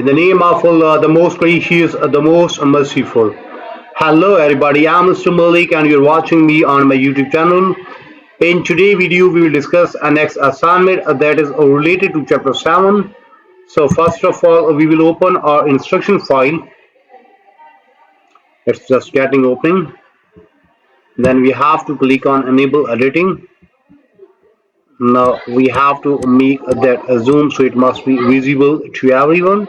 In the name of Allah, the most gracious, the most merciful. Hello everybody, I'm Mr. Malik and you're watching me on my YouTube channel. In today's video, we will discuss a next assignment that is related to chapter 7. So first of all, we will open our instruction file. It's just getting open. Then we have to click on enable editing. Now we have to make that zoom so it must be visible to everyone.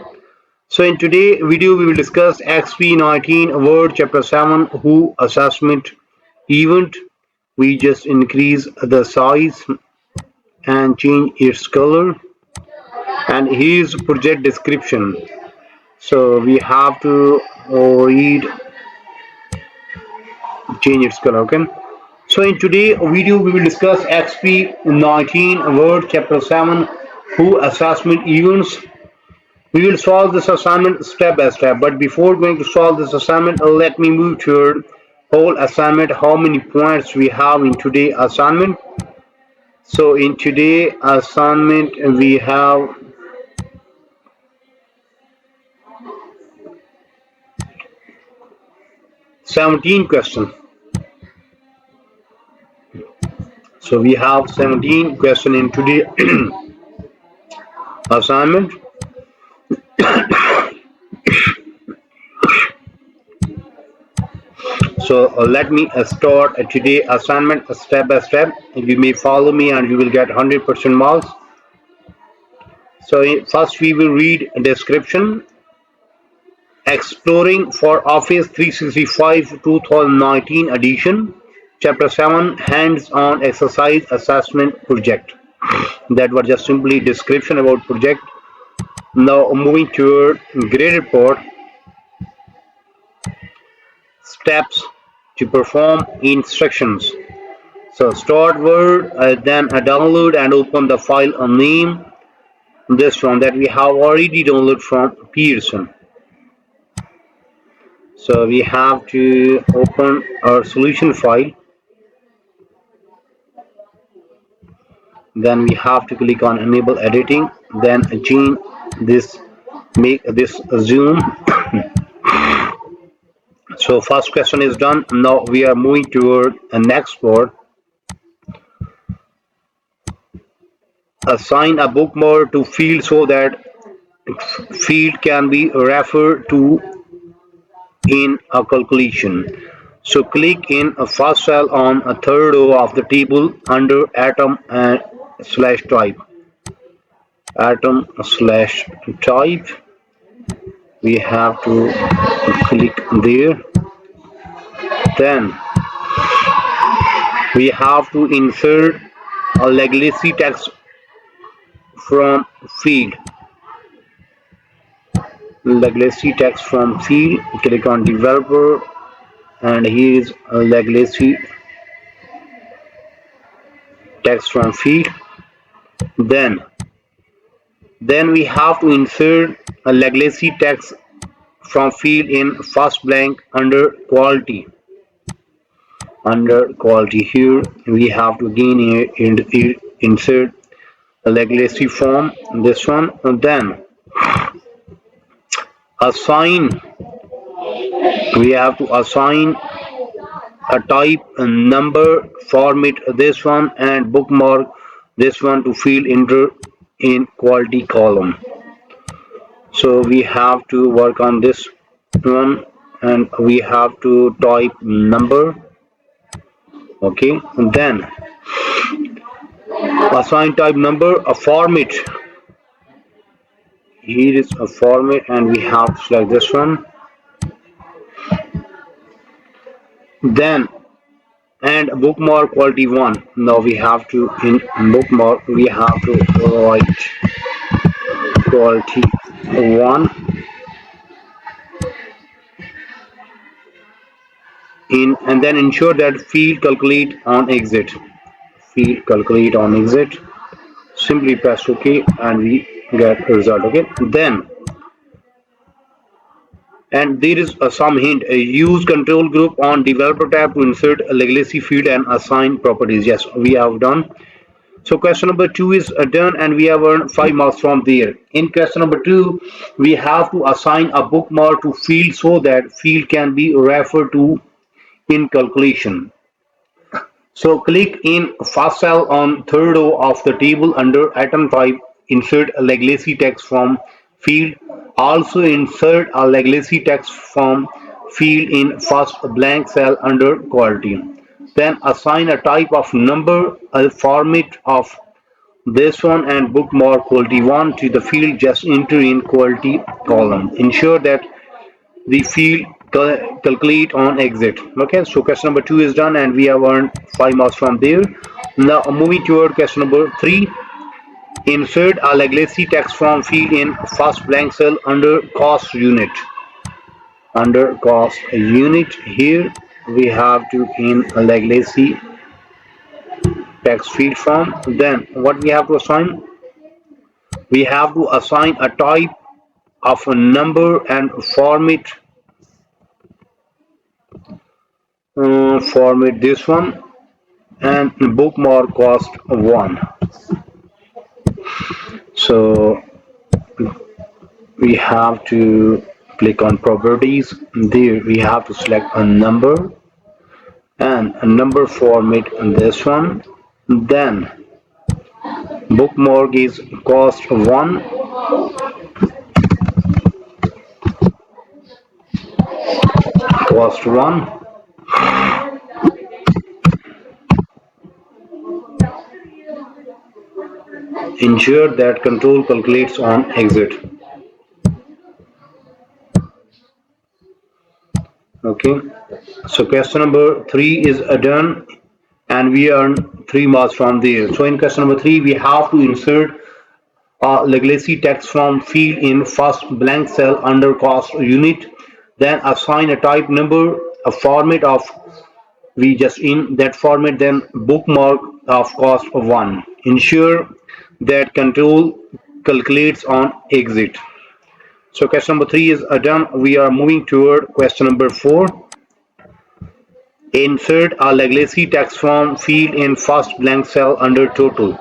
So in today's video, we will discuss Exp19 Word Chapter 7 HOEassessment Event. We just increase the size and change its color. And here's project description. So we have to change its color. Okay. So in today's video, we will discuss Exp19 Word Chapter 7 HOEassessment Events. We will solve this assignment step by step, but before going to solve this assignment, let me move to your whole assignment, how many points we have in today's assignment. So in today's assignment, we have 17 questions. So we have 17 questions in today's assignment. So let me start today's assignment step by step. You may follow me and you will get 100% marks. So first we will read a description. Exploring for Office 365 2019 edition, Chapter 7 Hands-on Exercise Assessment Project. That was just simply description about project. Now moving to grade report. Steps to perform instructions. So start Word, then download and open the file name. This one that we have already downloaded from Pearson. So we have to open our solution file. Then we have to click on enable editing. Then change this, make this zoom. So first question is done. Now we are moving toward the next part. Assign a bookmark to field so that field can be referred to in a calculation. So click in a first cell on a third row of the table under atom and slash type. Atom slash type. We have to click there. Then we have to insert a legacy text from field. Legacy text from field. Click on developer and here is a legacy text from field. Then we have to insert a legacy text from field in first blank under quality. Under quality here we have to again insert a legacy form, this one, and then assign. We have to assign a type, a number, format this one, and bookmark this one to field enter in quality column. So we have to work on this one and we have to type number. Okay, and then assign type number, a format. Here is a format and we have to select this one. Then and bookmark quality 1. Now we have to in bookmark we have to write quality 1 in, and then ensure that field calculate on exit. Field calculate on exit. Simply press OK and we get a result. Okay, then and there is some hint. Use control group on developer tab to insert a legacy field and assign properties. Yes, we have done. So question number 2 is done and we have earned 5 marks from there. In question number 2, we have to assign a bookmark to field so that field can be referred to in calculation. So click in first cell on third row of the table under item type, insert a legacy text from field. Also insert a legacy text from field in first blank cell under quality. Then assign a type of number, a format of this one and bookmark quality 1 to the field just enter in quality column. Ensure that the field calculate on exit. Okay, so question number 2 is done and we have earned 5 marks from there. Now moving toward question number 3. Insert a legacy text from field in first blank cell under cost unit. Under cost unit, here we have to in a legacy text field from. Then what we have to assign? We have to assign a type of a number and format this one and bookmark cost 1. So we have to click on properties. There we have to select a number and a number format in this one. Then bookmark is cost 1, cost 1. Ensure that control calculates on exit. Okay, so question number 3 is done and we earn 3 marks from there. So in question number 3 we have to insert a legacy text from field in first blank cell under cost unit, then assign a type number, a format of we just in that format, then bookmark of cost of 1. Ensure that control calculates on exit. So question number 3 is done. We are moving toward question number 4. Insert a legacy text from field in first blank cell under total.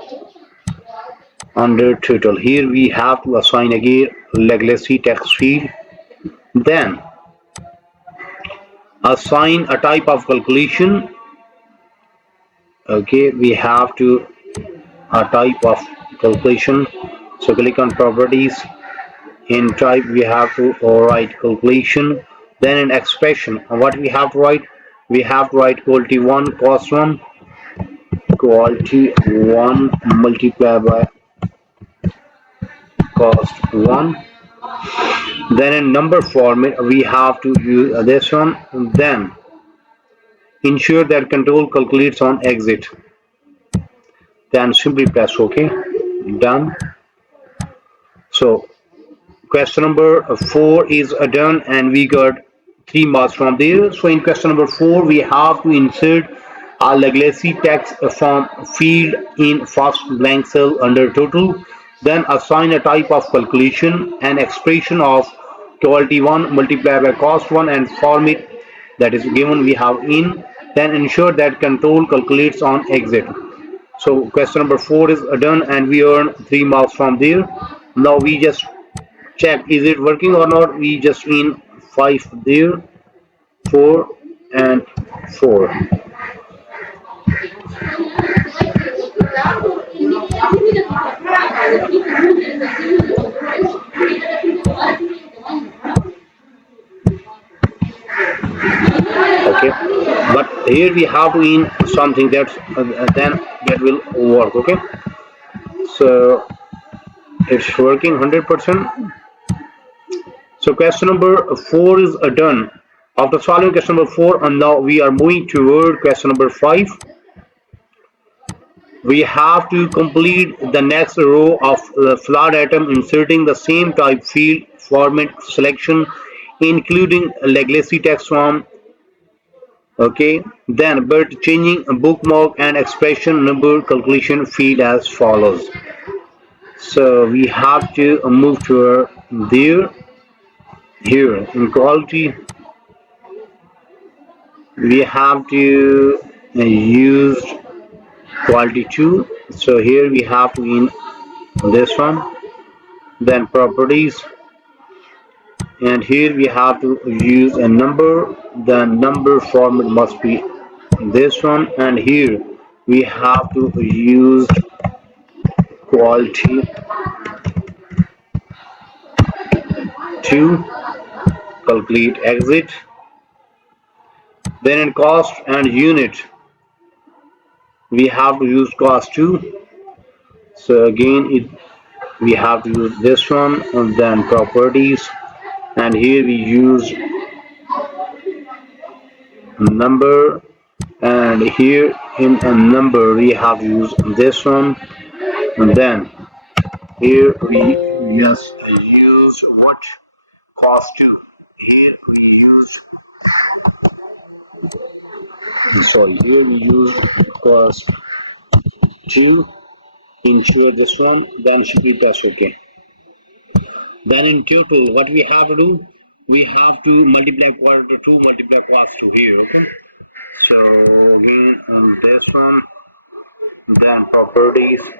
Under total, here we have to assign again legacy text field. Then assign a type of calculation. Okay, we have to a type of calculation. So click on properties. In type we have to write calculation. Then in expression, what we have to write? We have to write quality 1 cost 1, quality 1 multiplied by cost 1. Then in number format we have to use this one. Then ensure that control calculates on exit. Then simply press OK. Done. So question number 4 is done and we got 3 marks from there. So in question number 4 we have to insert a legacy text from field in first blank cell under total. Then assign a type of calculation and expression of quality 1 multiplied by cost 1 and format that is given we have in. Then ensure that control calculates on exit. So question number 4 is done and we earn 3 marks from there. Now we just check is it working or not. We just in 5 there, 4 and 4. Okay, but here we have to in something that's then that will work. Okay, so it's working 100%. So question number 4 is done. After solving question number 4 and now we are moving toward question number 5. We have to complete the next row of the flood item inserting the same type field format selection including legacy text from. Okay, then but changing a bookmark and expression number calculation field as follows. So we have to move to there. Here in quality we have to use quality 2 So here we have to in this one, then properties, and here we have to use a number. The number format must be this one, and here we have to use quality to calculate exit. Then in cost and unit we have to use cost 2. So again we have to use this one, and then properties, and here we use number, and here in a number we have to use this one, and then here we just use what cost 2. Here we use, sorry, here we use cost 2. Ensure this one, then simply press OK. Then in total what we have to do, we have to multiply quarter to 2, multiply cost 2 here. Okay, so again on this one, then properties.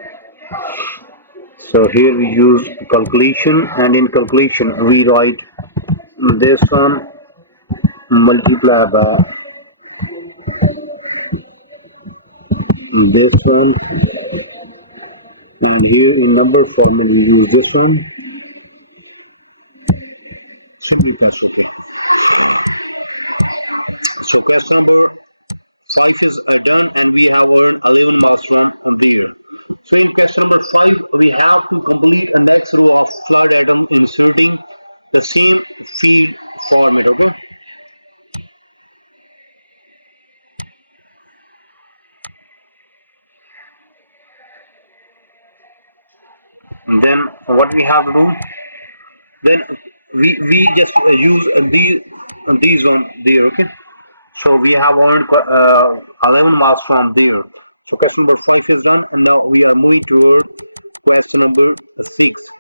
So here we use calculation, and in calculation we write this one multiply by this one, and here in number format we use this one. Simply press OK. So question number 5 is done, and we have earned 11 marks from there. So in question number 5 we have to complete a next row of flood atom inserting the same field format. Okay, and then what we have to do, then we just use these one there. Okay, so we have earned 11 marks from there. So question number 5 is done, and now we are moving toward question number 6.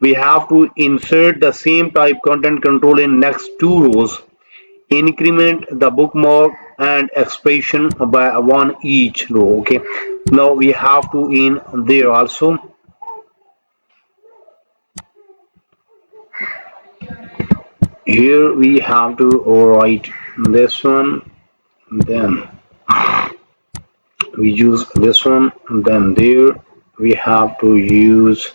We have to insert the same type content control in next two rows. Increment the bookmark and expression by one each row. Okay, now we have to in there also. Here we have to write this one, then we use this one, then there we have to use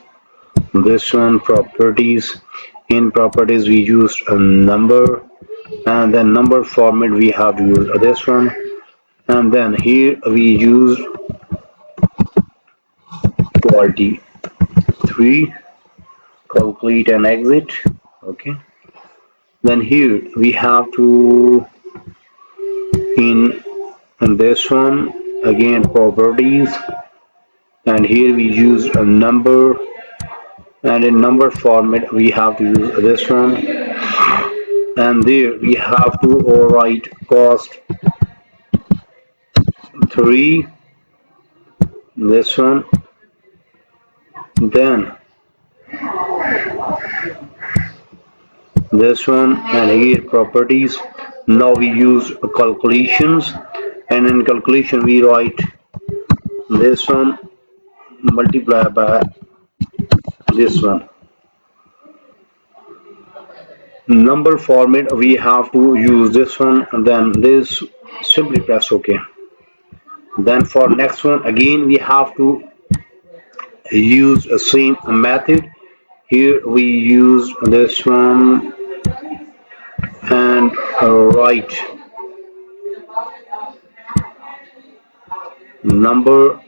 this one, properties. In properties we use a number, and then number format we have to use this one, and then here we use quality 3, calculate and exit. Okay, then here we have to in this one again properties, and here we use a number, and in number format we have to use this one, and there we have to write cost 3, this one, then this one, and here properties. Now we use calculations, and in calculation we write this one multiply by this one. Number format we have to use this one, and then this, simply press OK. Then for next one again we have to use the same method. Here we use this one and write number,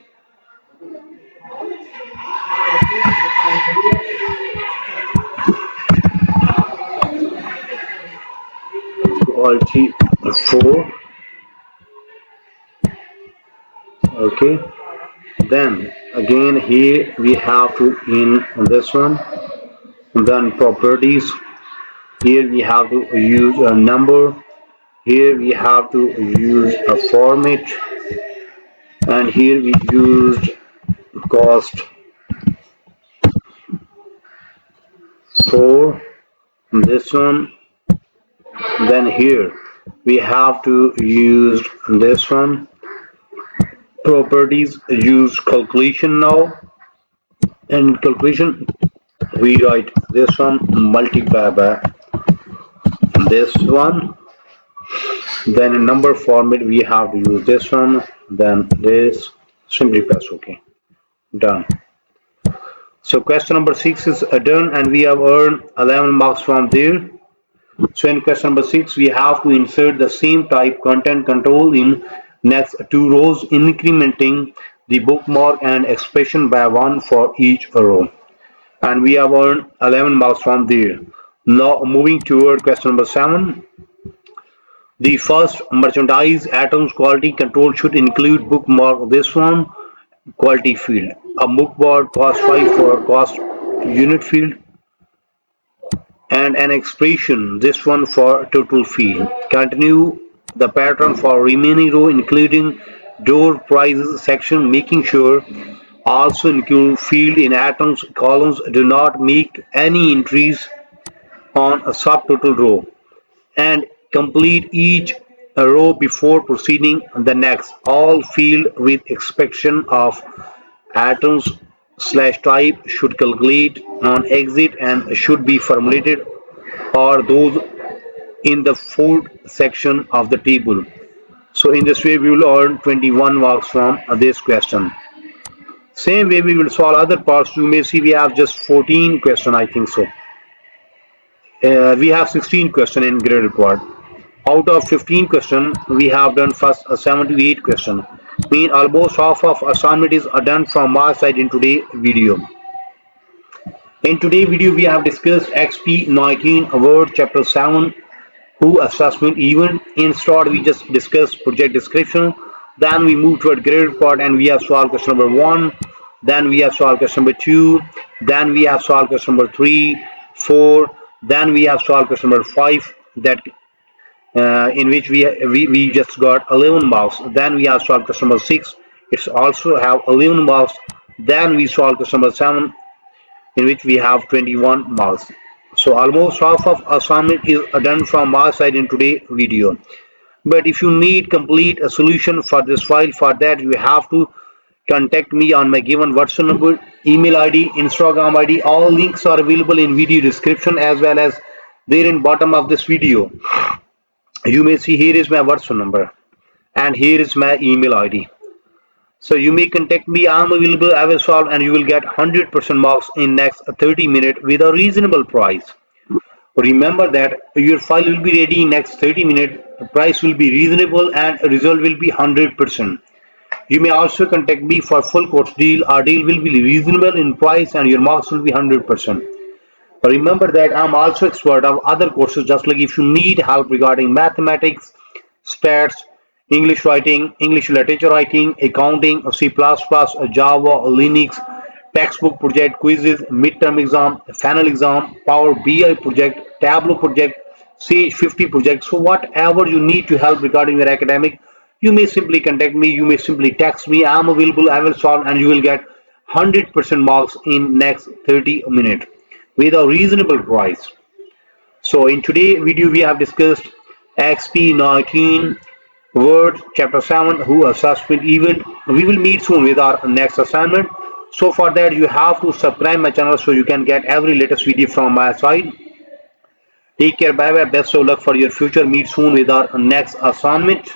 quality 4. Okay, then again here we have to in this one, then properties. Here we have to use a number, here we have to use a format, and here we used cost 4, this one, then here we have to use this one, properties use calculation now. In calculation, we write this one multiply by this one. Then in number format, we have to use this one. Then this. Simply press OK. Done. So question number 6 is done, and we have earned 11 marks from there. So in question number 6, we have to insert the same type content control in next two rows, incrementing the bookmark and expression by 1 for each row. And we have earned 11 marks from there. Now moving toward question number 7. The first merchandise items quality control should include bookmark this one quality field. A bookmark cost 5 for cost unit field, and an expression, this one for total field. Continue the pattern for remaining row, including door prices section, making sure also include field in items columns. Do not make any entries on a subtotal row, and complete each row before proceeding the next. All field with exception of atoms slash type should calculate on exit and should be formulated or those in the fourth section of the table. So in this way we will earn 21 marks from this question. Same way we will solve other parts. You may see we have just 14 question, I think so. We have 16 question in grade report. Out of 15 question, we have done first 7 to 8 question. Mean almost half of assignment is done from my side in today's video. In today's video, we have discussed Exp19 Award Chapter 7 HOEassessment Event. In start, we just discussed project description. Then we move toward grade report and we have solved question number 1. Then we have solved question number 2. Then we have solved question number 3, 4. Then we have solved question number 5, that in which we just got 11 marks. Then we have solved question number 6. It's also have 11 marks. Then we solved question number 7, in which we have 21 marks. So almost half of assignment is done from our side in today's video. But if you need complete a solution for this file, for that you have to contact me on my given WhatsApp number, email ID, Instagram ID. All links are available in video description as well as there in bottom of this video. You may see here is my WhatsApp number and here is my email ID. So you may contact me. I am available. I will solve and you will get 100% marks in next 30 minutes with a reasonable price. Remember that your file will be ready in next 30 minutes. Price will be reasonable and result will be 100%. You may also contact me for full course deal. Our deal will be reasonable in price and your marks will be 100%. Remember that I am also expert of other courses, just like if you need help regarding mathematics, stats, English writing, English literature writing, accounting, C++, Java, Linux, textbook project, quizzes, midterm exam, final exam, Power BI project, Tableau project, Sage 50 project. So whatever you need to help regarding your academic, you may simply contact me, you may simply text me. I am available, I will solve and you will get 100% marks in next 30 minutes with a reasonable price. So in today's video we have discussed Exp19 Word Chapter 7 HOEassessment Event. We will meet soon with our next assignment. So for that you have to subscribe my channel so you can get every latest video from my side. Take care, bye bye, best of luck for your future. Meet soon with our next assignment.